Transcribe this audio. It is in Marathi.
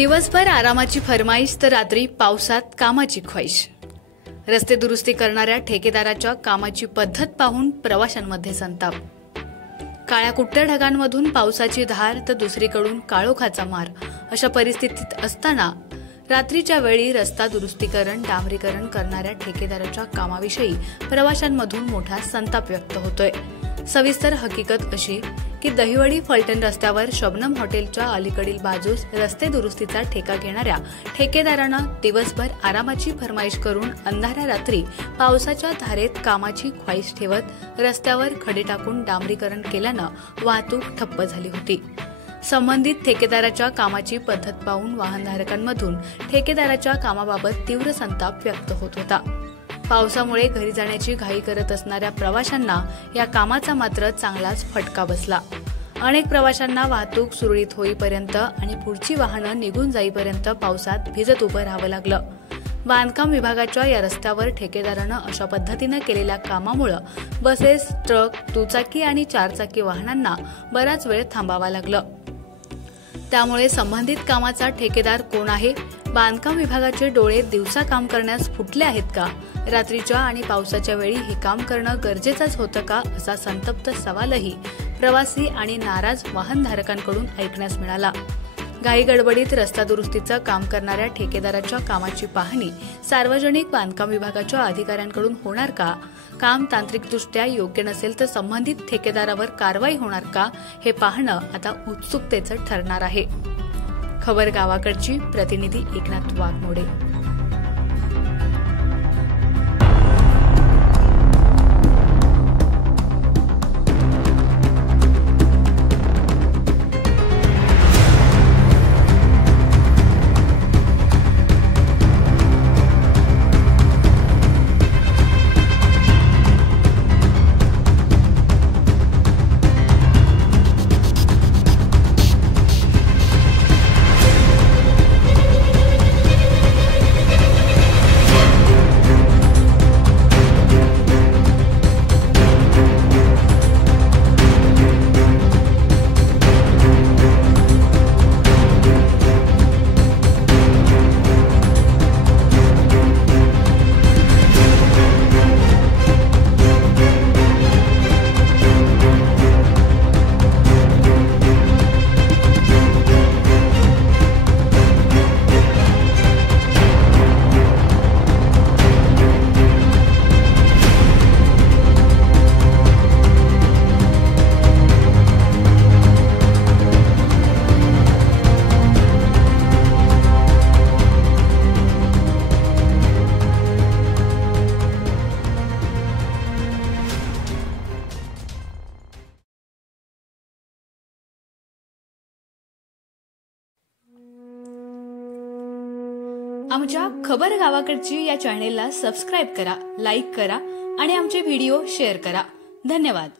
दिवसभर आरामाची फरमाईश तर रात्री पावसात कामाची ख्वाहिश। रस्ते दुरुस्ती करणाऱ्या ठेकेदाराच्या कामाची पद्धत पाहून प्रवाशांमध्ये संताप। काळ्या कुट्ट्या ढगांमधून पावसाची धार तर दुसरीकडून काळोखाचा मार अशा परिस्थितीत असताना रात्रीच्या वेळी रस्ता दुरुस्तीकरण डांबरीकरण करणाऱ्या ठेकेदाराच्या कामाविषयी प्रवाशांमधून मोठा संताप व्यक्त होतोय। सविस्तर हकीकत अशी की दहिवडी फलटण रस्त्यावर शबनम हॉटेलच्या अलीकडील बाजूस रस्ते दुरुस्तीचा ठेका घेणाऱ्या ठेकेदारानं दिवसभर आरामाची फरमाईश करून अंधाऱ्या रात्री पावसाच्या धारेत कामाची ख्वाहिश ठेवत रस्त्यावर खडे टाकून डांबरीकरण केल्यानं वाहतूक ठप्प झाली होती। संबंधित ठेकेदाराच्या कामाची पद्धत पाहून वाहनधारकांमधून ठेकेदाराच्या कामाबाबत तीव्र संताप व्यक्त होत होता। पावसामुळे घरी जाण्याची घाई करत असणाऱ्या प्रवाशांना या कामाचा मात्र चांगलाच फटका बसला। अनेक प्रवाशांना वाहतूक सुरळीत होईपर्यंत आणि पुढची वाहनं निघून जाईपर्यंत पावसात भिजत उभं राहावं लागलं। बांधकाम विभागाच्या या रस्त्यावर ठेकेदारानं अशा पद्धतीनं केलेल्या कामामुळे बसेस, ट्रक, दुचाकी आणि चारचाकी वाहनांना बराच वेळ थांबावा लागलं। त्यामुळे संबंधित कामाचा ठेकेदार कोण आहे? बांधकाम विभागाचे डोळे दिवसा काम करण्यास फुटले आहेत का? रात्रीच्या आणि पावसाच्या वेळी हे काम करणं गरजेचंच होतं का? असा संतप्त सवालही प्रवासी आणि नाराज वाहनधारकांकडून ऐकण्यास मिळाला। घाई गडबडीत रस्ता दुरुस्तीचं काम करणाऱ्या ठेकेदाराच्या कामाची पाहणी सार्वजनिक बांधकाम विभागाच्या अधिकाऱ्यांकडून होणार का? काम तांत्रिकदृष्ट्या योग्य नसेल तर संबंधित ठेकेदारावर कारवाई होणार का? हे पाहणं आता उत्सुकतेचं ठरणार आहे। खबर गावाकडची प्रतिनिधी एकनाथ वाघमोडे। आमच्या खबर गावाकडची या चॅनेलला सबस्क्राइब करा, लाईक करा आणि आमचे व्हिडिओ शेअर करा। धन्यवाद।